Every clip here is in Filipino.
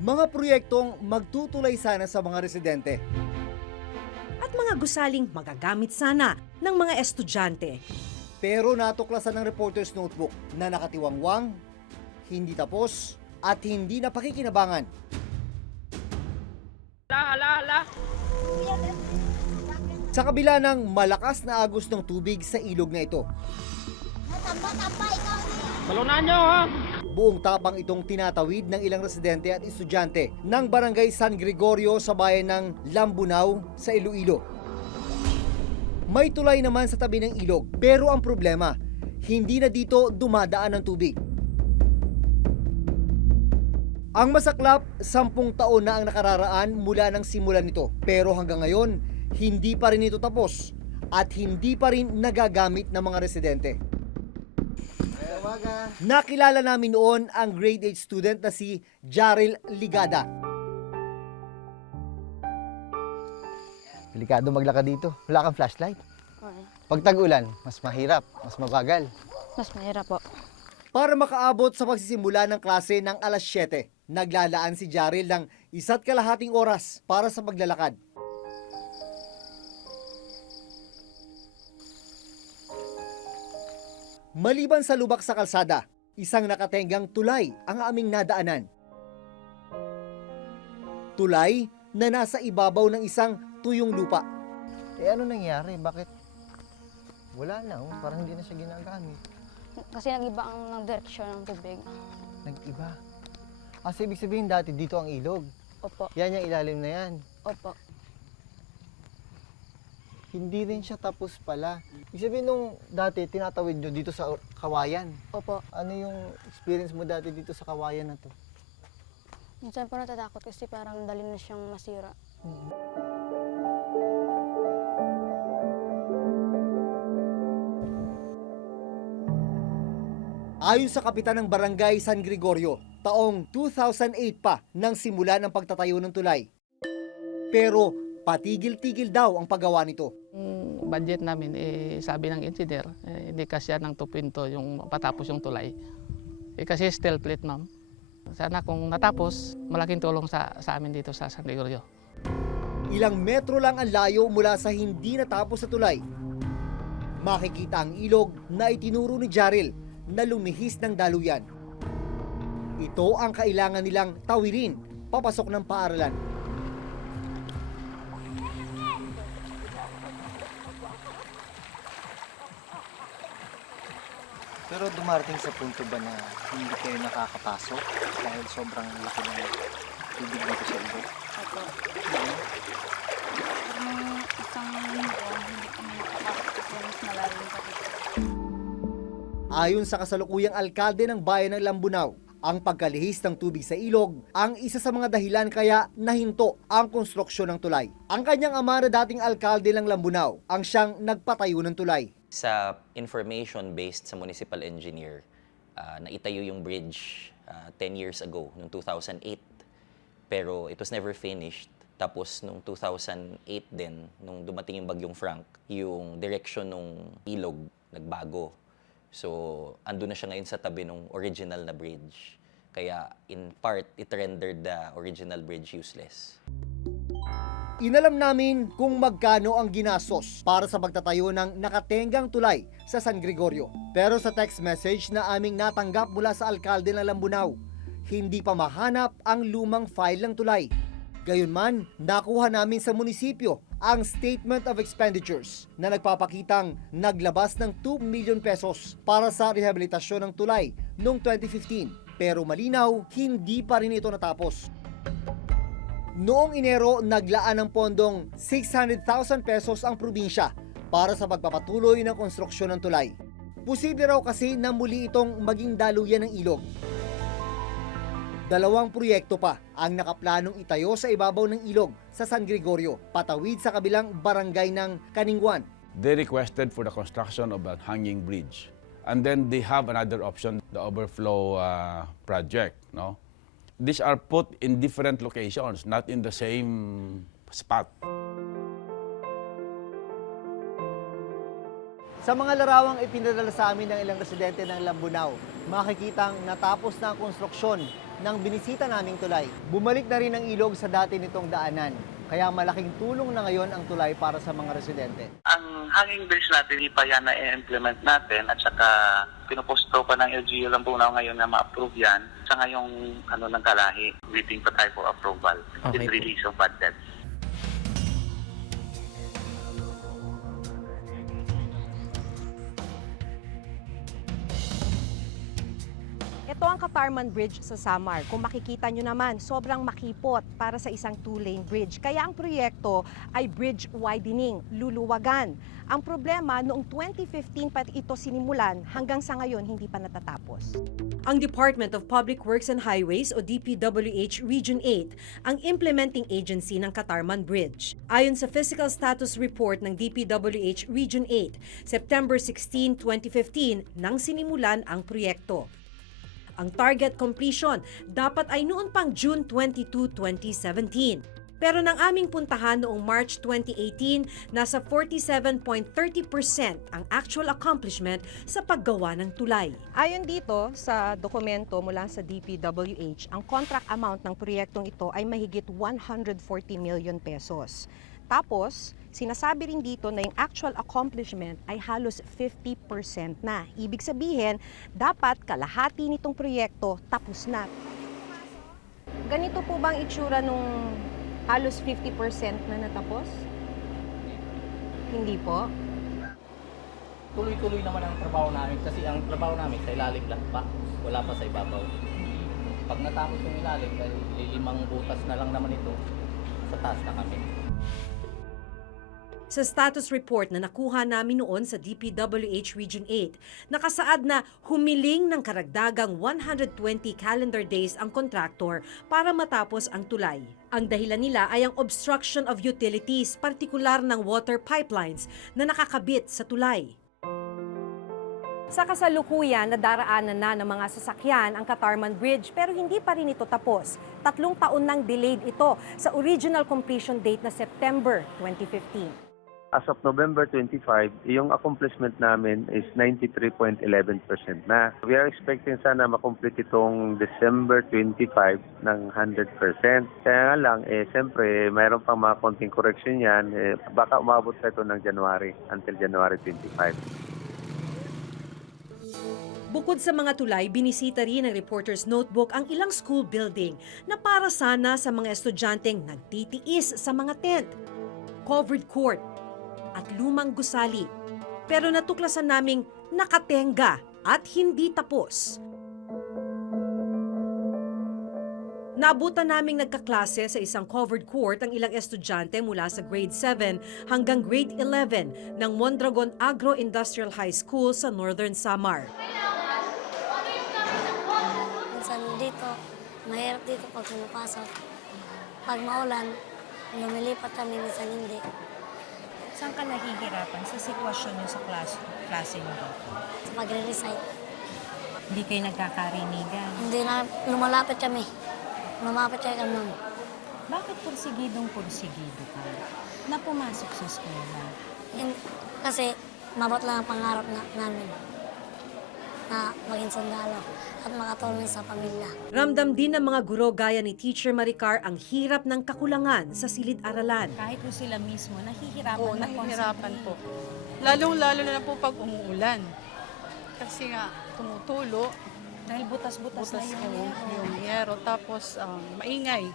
Mga proyektong magtutulay sana sa mga residente. At mga gusaling magagamit sana ng mga estudyante. Pero natuklasan ng reporter's notebook na nakatiwangwang, hindi tapos, at hindi napakikinabangan. Sa kabila ng malakas na agos ng tubig sa ilog na ito, Balunan nyo ha! Buong tapang itong tinatawid ng ilang residente at estudyante ng barangay San Gregorio sa bayan ng Lambunao sa Iloilo. May tulay naman sa tabi ng ilog pero ang problema, hindi na dito dumadaan ang tubig. Ang masaklap, sampung taon na ang nakararaan mula ng simulan nito pero hanggang ngayon, hindi pa rin ito tapos at hindi pa rin nagagamit ng mga residente. Nakilala namin noon ang grade 8 student na si Jaril Ligada. Delikado maglakad dito. Wala kang flashlight. Okay. Pag tag-ulan, mas mahirap, mas mabagal. Mas mahirap po. Para makaabot sa pagsisimula ng klase ng alas 7, naglalaan si Jaril ng isa't kalahating oras para sa paglalakad. Maliban sa lubak sa kalsada, isang nakatenggang tulay ang aming nadaanan. Tulay na nasa ibabaw ng isang tuyong lupa. Eh ano nangyari? Bakit? Wala na, oh. parang hindi na siya ginagamit. Kasi nag-iba ang ng direksyon ng tubig. Nag-iba. Kasi ibig sabihin dati dito ang ilog. Opo. Yan yung ilalim na yan. Opo. Hindi rin siya tapos pala. Ibig sabihin nung dati tinatawid nyo dito sa kawayan. Opo. Ano yung experience mo dati dito sa kawayan na to? Minsan po natatakot kasi parang dali na siyang masira. Ayon sa kapitan ng barangay San Gregorio, taong 2008 pa nang simula ng pagtatayo ng tulay. Pero patigil-tigil daw ang paggawa nito. Yung budget namin, eh, sabi ng engineer, eh, hindi kasya ng tupinto yung patapos yung tulay. Eh, kasi steel plate, ma'am. Sana kung natapos, malaking tulong sa, sa amin dito sa San Gregorio. Ilang metro lang ang layo mula sa hindi natapos na tulay. Makikita ang ilog na itinuro ni Jaril na lumihis ng daluyan. Ito ang kailangan nilang tawirin papasok ng paaralan. Pero dumarating sa punto ba na hindi kayo nakakapasok dahil sobrang laki ng tubig dito sa ilog? Opo. Parang isang linggo, hindi kami nakapasok kasi mas malalim pa dito. Ayon sa kasalukuyang alkalde ng bayan ng Lambunao, ang pagkalihis ng tubig sa ilog ang isa sa mga dahilan kaya nahinto ang konstruksyon ng tulay. Ang kanyang ama na dating alkalde ng Lambunao ang siyang nagpatayo ng tulay. Sa information based sa municipal engineer, ah, naitayo yung bridge ah, 10 years ago, noong 2008. Pero it was never finished. Tapos nung 2008 din, nung dumating yung bagyong Frank, yung direction nung ilog nagbago. So, ando na siya ngayon sa tabi ng original na bridge. Kaya in part, it rendered the original bridge useless. Inalam namin kung magkano ang ginastos para sa pagtatayo ng nakatenggang tulay sa San Gregorio. Pero sa text message na aming natanggap mula sa alkalde ng Lambunao, hindi pa mahanap ang lumang file ng tulay. Gayunman, nakuha namin sa munisipyo ang Statement of Expenditures na nagpapakitang naglabas ng 2 million pesos para sa rehabilitasyon ng tulay noong 2015. Pero malinaw, hindi pa rin ito natapos. Noong Enero, naglaan ng pondong 600,000 pesos ang probinsya para sa pagpapatuloy ng konstruksyon ng tulay. Posible raw kasi na muli itong maging daluyan ng ilog. Dalawang proyekto pa ang nakaplanong itayo sa ibabaw ng ilog sa San Gregorio, patawid sa kabilang barangay ng Kaningwan. they requested for the construction of a hanging bridge. And then they have another option, the overflow uh, project. No, these are put in different locations, not in the same spot. Sa mga larawang ipinadala sa amin ng ilang residente ng Lambunao, makikitang natapos na ang konstruksyon ng binisita naming tulay. Bumalik na rin ang ilog sa dati nitong daanan, kaya malaking tulong na ngayon ang tulay para sa mga residente. Ang hanging bridge natin, hindi pa yan na-implement natin at saka pinuposto pa ng LGU Lambunaw ngayon na ma-approve yan sa ngayong ano ng kalahi. Waiting pa tayo for approval Okay po. release of budget. Ito ang Katarman Bridge sa Samar. Kung makikita nyo naman, sobrang makipot para sa isang two-lane bridge. Kaya ang proyekto ay bridge widening, luluwagan. Ang problema, noong 2015 pa ito sinimulan, hanggang sa ngayon hindi pa natatapos. Ang Department of Public Works and Highways o DPWH Region 8 ang implementing agency ng Katarman Bridge. Ayon sa Physical Status Report ng DPWH Region 8, September 16, 2015 nang sinimulan ang proyekto. Ang target completion dapat ay noon pang June 22, 2017. Pero nang aming puntahan noong March 2018, nasa 47.30% ang actual accomplishment sa paggawa ng tulay. Ayon dito sa dokumento mula sa DPWH, ang contract amount ng proyektong ito ay mahigit 140 million pesos. Tapos, sinasabi rin dito na yung actual accomplishment ay halos 50% na. Ibig sabihin, dapat kalahati nitong proyekto tapos na. Ganito po bang itsura nung halos 50% na natapos? Hindi po. tuloy-tuloy naman ang trabaho namin kasi ang trabaho namin sa ilalim lang pa, wala pa sa ibabaw. Pag natapos yung ilalim, dahil lilimang butas na lang naman ito, sa taas na kami. Sa status report na nakuha namin noon sa DPWH Region 8, nakasaad na humiling ng karagdagang 120 calendar days ang kontraktor para matapos ang tulay. Ang dahilan nila ay ang obstruction of utilities, partikular ng water pipelines na nakakabit sa tulay. Sa kasalukuyan, nadaraanan na ng mga sasakyan ang Katarman Bridge pero hindi pa rin ito tapos. Tatlong taon nang delayed ito sa original completion date na September 2015. As of November 25, yung accomplishment namin is 93.11% na. We are expecting sana makomplete itong December 25 ng 100%. Kaya nga lang, eh, siyempre, mayroon pang mga konting correction yan. Eh, baka umabot pa ito ng January, until January 25. Bukod sa mga tulay, binisita rin ng Reporter's Notebook ang ilang school building na para sana sa mga estudyanteng nagtitiis sa mga tent, covered court, at lumang gusali. Pero natuklasan naming nakatenga at hindi tapos. Naabutan naming nagkaklase sa isang covered court ang ilang estudyante mula sa grade 7 hanggang grade 11 ng Mondragon Agro-Industrial High School sa Northern Samar. Minsan dito, mahirap dito pag pumapasok. Pag maulan, lumilipat kami, minsan hindi. Saan ka nahihirapan sa sitwasyon niyo sa class, klase niyo? Sa pagre-recite, Hindi kayo nagkakarinigan. hindi na lumalapit kami. Lumapit kami kami. Bakit pursigidong pursigido ka na pumasok sa eskwela? Kasi mabot lang ang pangarap na, namin na maging sundalo at makatulong sa pamilya. Ramdam din ng mga guro gaya ni Teacher Maricar ang hirap ng kakulangan sa silid-aralan. Kahit po sila mismo, nahihirapan Oo, na nahihirapan po. Lalong-lalo na po pag umuulan. Kasi nga, tumutulo, Dahil butas-butas butas na po yun. yung yero, tapos um, maingay.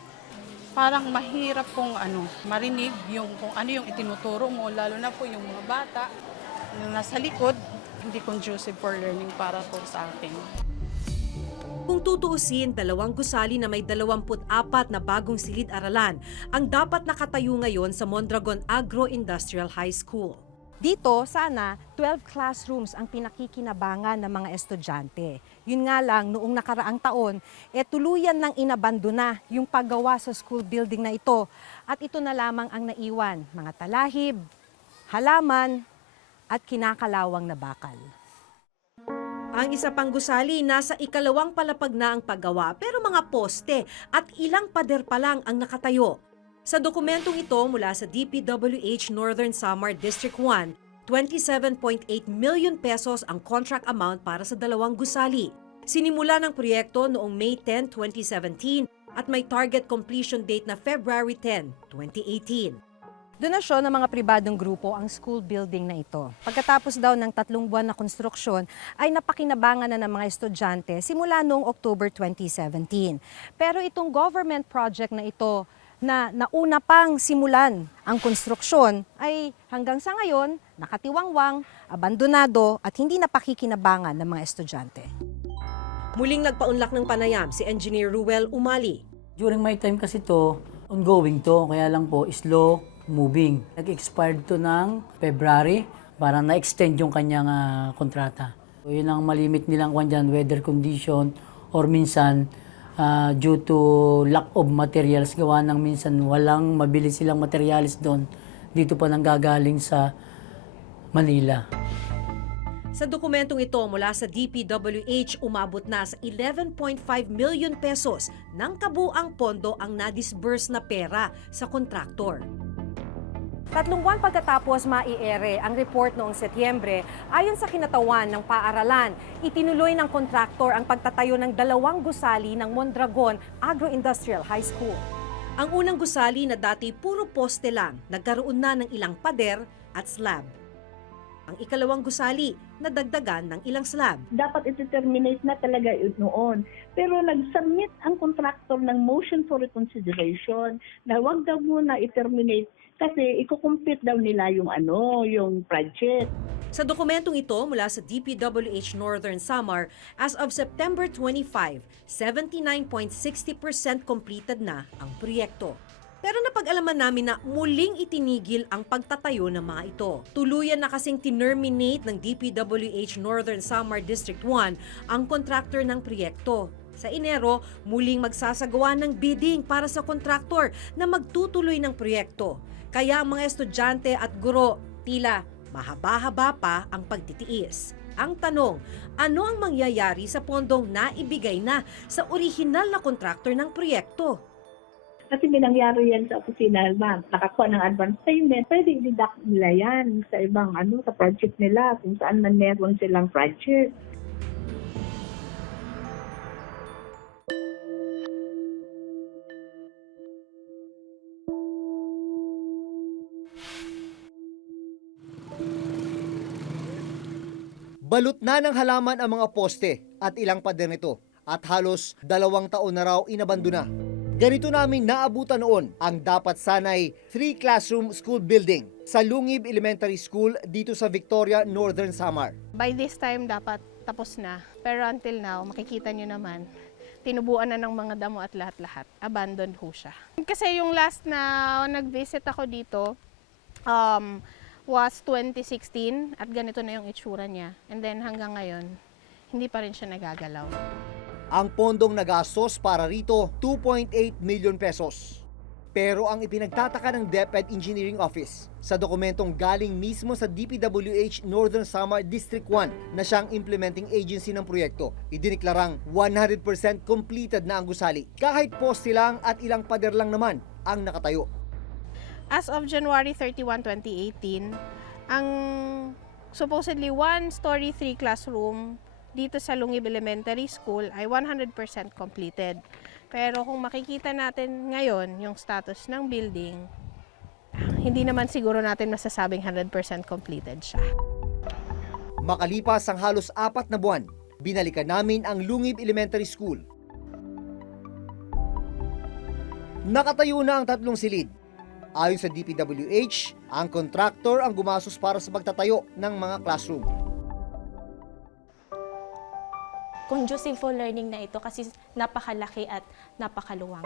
Parang mahirap pong ano, marinig yung kung ano yung itinuturo mo, lalo na po yung mga bata na nasa likod, hindi conducive for learning para po sa akin. Kung tutuusin, dalawang gusali na may 24 na bagong silid-aralan ang dapat nakatayo ngayon sa Mondragon Agro-Industrial High School. Dito, sana, 12 classrooms ang pinakikinabangan ng mga estudyante. Yun nga lang, noong nakaraang taon, e tuluyan nang inabandona yung paggawa sa school building na ito. At ito na lamang ang naiwan, mga talahib, halaman, at kinakalawang na bakal. Ang isa pang gusali, nasa ikalawang palapag na ang paggawa pero mga poste at ilang pader pa lang ang nakatayo. Sa dokumentong ito mula sa DPWH Northern Samar District 1, 27.8 million pesos ang contract amount para sa dalawang gusali. Sinimula ng proyekto noong May 10, 2017 at may target completion date na February 10, 2018. Donasyon ng mga pribadong grupo ang school building na ito. Pagkatapos daw ng tatlong buwan na konstruksyon, ay napakinabangan na ng mga estudyante simula noong October 2017. Pero itong government project na ito na nauna pang simulan ang konstruksyon ay hanggang sa ngayon nakatiwangwang, abandonado at hindi napakikinabangan ng mga estudyante. Muling nagpaunlak ng panayam si Engineer Ruel Umali. During my time kasi to, ongoing to, kaya lang po slow moving. Nag-expired to ng February, para na-extend yung kanyang ah, kontrata. So, yun ang malimit nilang kwan dyan, weather condition, or minsan, ah, due to lack of materials, gawa ng minsan walang mabili silang materials doon, dito pa nang gagaling sa Manila. Sa dokumentong ito mula sa DPWH, umabot na sa 11.5 million pesos ng kabuang pondo ang na-disburse na pera sa kontraktor. Tatlong buwan pagkatapos maiere ang report noong Setyembre, ayon sa kinatawan ng paaralan, itinuloy ng kontraktor ang pagtatayo ng dalawang gusali ng Mondragon Agro-Industrial High School. Ang unang gusali na dati puro poste lang, nagkaroon na ng ilang pader at slab. Ang ikalawang gusali, nadagdagan ng ilang slab. dapat iti-terminate na talaga yun noon. Pero nag-submit ang contractor ng motion for reconsideration na wag daw muna i-terminate kasi ikukumpit daw nila yung ano, yung project. Sa dokumentong ito mula sa DPWH Northern Samar, as of September 25, 79.60% completed na ang proyekto. Pero napag-alaman namin na muling itinigil ang pagtatayo ng mga ito. Tuluyan na kasing tinerminate ng DPWH Northern Samar District 1 ang kontraktor ng proyekto. Sa Enero, muling magsasagawa ng bidding para sa kontraktor na magtutuloy ng proyekto. Kaya ang mga estudyante at guro, tila mahaba-haba pa ang pagtitiis. Ang tanong, ano ang mangyayari sa pondong naibigay na sa orihinal na kontraktor ng proyekto? Kasi may nangyari yan sa opisina, ma'am. Nakakuha ng advance payment. Pwede i-deduct nila yan sa ibang ano, sa project nila, kung saan man meron silang project. Balot na ng halaman ang mga poste at ilang pader nito at halos dalawang taon na raw inabandona. Ganito namin naabutan noon ang dapat sanay 3 classroom school building sa Lungib Elementary School dito sa Victoria, Northern Samar. By this time, dapat tapos na. Pero until now, makikita nyo naman, tinubuan na ng mga damo at lahat-lahat. Abandoned ho siya. Kasi yung last na nag-visit ako dito, um, was 2016 at ganito na yung itsura niya. And then hanggang ngayon, hindi pa rin siya nagagalaw. Ang pondong nagastos para rito 2.8 million pesos. Pero ang ipinagtataka ng DepEd Engineering Office sa dokumentong galing mismo sa DPWH Northern Samar District 1 na siyang implementing agency ng proyekto, idiniklarang 100% completed na ang gusali. Kahit poste lang at ilang pader lang naman ang nakatayo. As of January 31, 2018, ang supposedly one-story, three-classroom dito sa Lungib Elementary School ay 100% completed. Pero kung makikita natin ngayon yung status ng building, hindi naman siguro natin masasabing 100% completed siya. Makalipas ang halos apat na buwan, binalikan namin ang Lungib Elementary School. Nakatayo na ang tatlong silid. Ayon sa DPWH, ang kontraktor ang gumasos para sa pagtatayo ng mga classroom. conducive for learning na ito kasi napakalaki at napakaluwang.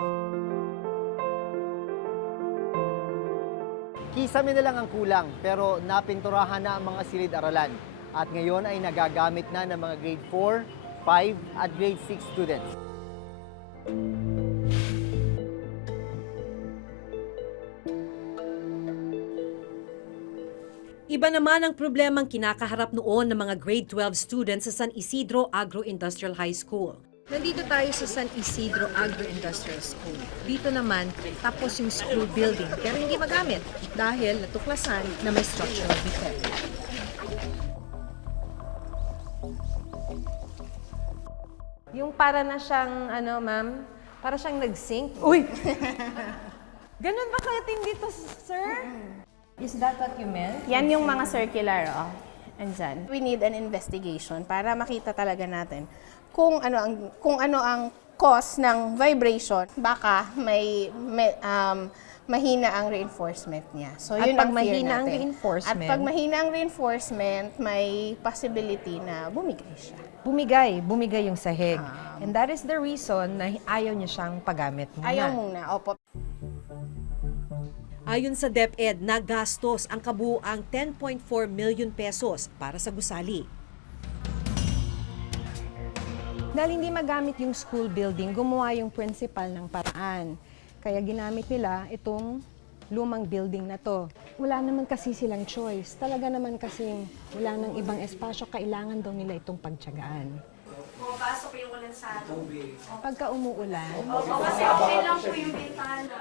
Kisame na lang ang kulang pero napinturahan na ang mga silid-aralan at ngayon ay nagagamit na ng mga grade 4, 5 at grade 6 students. Iba naman ang problemang kinakaharap noon ng mga grade 12 students sa San Isidro Agro-Industrial High School. Nandito tayo sa San Isidro Agro-Industrial School. Dito naman, tapos yung school building, pero hindi magamit dahil natuklasan na may structural defect. Yung para na siyang, ano ma'am, para siyang nag-sink. Uy! Ganun ba kaya kayo dito, sir? Is that what you meant? Yan yung mga circular, oh. Andyan. We need an investigation para makita talaga natin kung ano ang kung ano ang cause ng vibration. Baka may, may um, mahina ang reinforcement niya. So At yun pag ang fear mahina ang natin. reinforcement? At pag mahina ang reinforcement, may possibility na bumigay siya. Bumigay, bumigay yung sahig. And that is the reason na ayaw niya siyang paggamit muna. Ayaw muna. Opo. Ayon sa DepEd, nagastos ang kabuuang 10.4 million pesos para sa gusali. Dahil hindi magamit yung school building, gumawa yung principal ng paraan. Kaya ginamit nila itong lumang building na to. Wala naman kasi silang choice. Talaga naman kasi wala nang ibang espasyo, kailangan daw nila itong pagtyagaan. Pumapasok yung ulan sa. Pagka umuulan, kasi okay lang po yung bintana.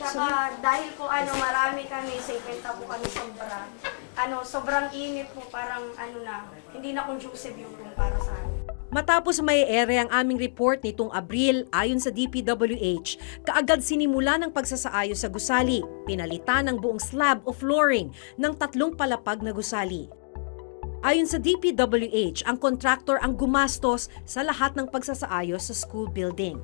Tsaka dahil po ano, marami kami, sa ipenta po kami sobra. Ano, sobrang init po, parang ano na, hindi na conducive yung room para sa amin. Matapos may ere ang aming report nitong Abril, ayon sa DPWH, kaagad sinimula ng pagsasaayos sa gusali. Pinalitan ang buong slab o flooring ng tatlong palapag na gusali. Ayon sa DPWH, ang kontraktor ang gumastos sa lahat ng pagsasaayos sa school building.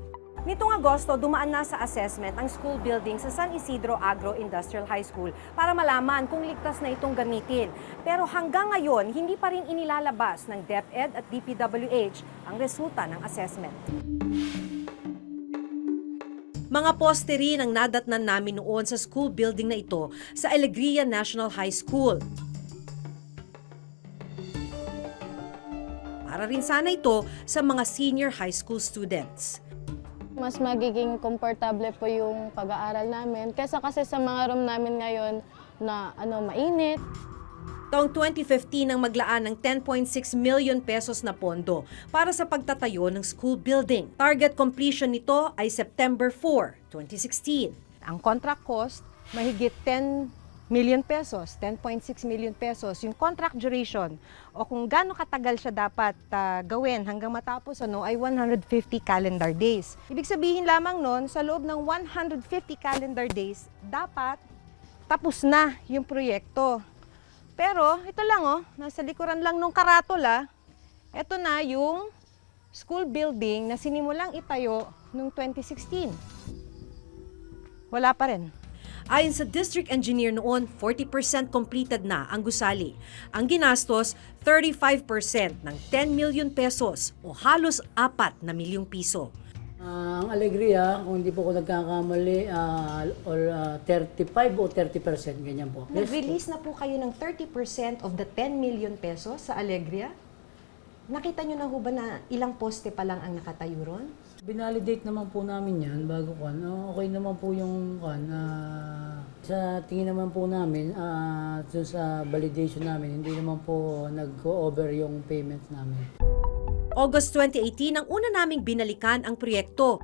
Nitong Agosto, dumaan na sa assessment ang school building sa San Isidro Agro-Industrial High School para malaman kung ligtas na itong gamitin. Pero hanggang ngayon, hindi pa rin inilalabas ng DepEd at DPWH ang resulta ng assessment. Mga poste rin ang nadatnan namin noon sa school building na ito sa Alegria National High School. Para rin sana ito sa mga senior high school students. Mas magiging komportable po yung pag-aaral namin. Kesa kasi sa mga room namin ngayon na ano mainit. Taong 2015 ang maglaan ng 10.6 million pesos na pondo para sa pagtatayo ng school building. Target completion nito ay September 4, 2016. Ang contract cost, mahigit 10 million pesos, 10.6 million pesos. Yung contract duration o kung gaano katagal siya dapat ah, gawin hanggang matapos ano ay 150 calendar days. Ibig sabihin lamang nun, sa loob ng 150 calendar days, dapat tapos na yung proyekto. Pero ito lang oh, nasa likuran lang nung karatola, ito na yung school building na sinimulang itayo noong 2016. Wala pa rin. Ayon sa district engineer noon, 40% completed na ang gusali. Ang ginastos, 35% ng 10 million pesos o halos 4 na milyong piso. Ah, ang Alegria, kung hindi po ako nagkakamali, ah, or, ah, 35 o 30%, ganyan po. Nag-release na po kayo ng 30% of the 10 million pesos sa Alegria? Nakita nyo na ho ba na ilang poste pa lang ang nakatayo ron? Binalidate naman po namin yan bago kan. Okay naman po yung kan. ah, sa tingin naman po namin, dun sa validation namin, hindi naman po nag-over yung payment namin. August 2018 ang una naming binalikan ang proyekto.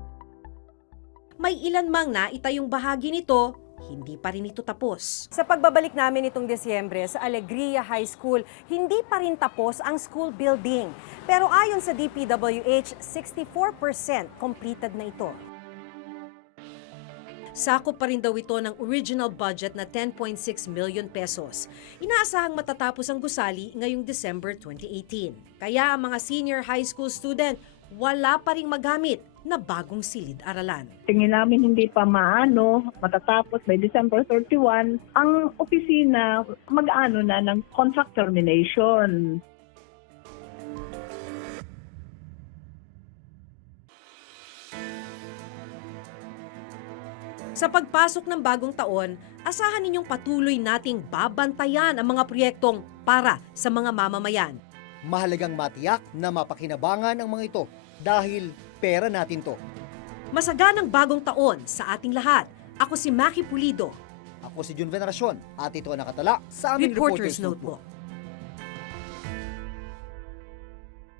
May ilan mang na itayong bahagi nito, hindi pa rin ito tapos. Sa pagbabalik namin itong Desyembre sa Alegria High School, hindi pa rin tapos ang school building. Pero ayon sa DPWH, 64% completed na ito. Sakop pa rin daw ito ng original budget na 10.6 million pesos. Inaasahang matatapos ang gusali ngayong December 2018. Kaya ang mga senior high school student wala pa ring magamit na bagong silid-aralan. Tingin namin hindi pa maano, matatapos by December 31, ang opisina mag-ano na ng contract termination. Sa pagpasok ng bagong taon, asahan ninyong patuloy nating babantayan ang mga proyektong para sa mga mamamayan. Mahalagang matiyak na mapakinabangan ang mga ito dahil pera natin to. Masaganang bagong taon sa ating lahat. Ako si Maki Pulido, Ako si Jun Veneracion at ito ang nakatala sa aming Reporter's Reporter's Notebook. Notebook.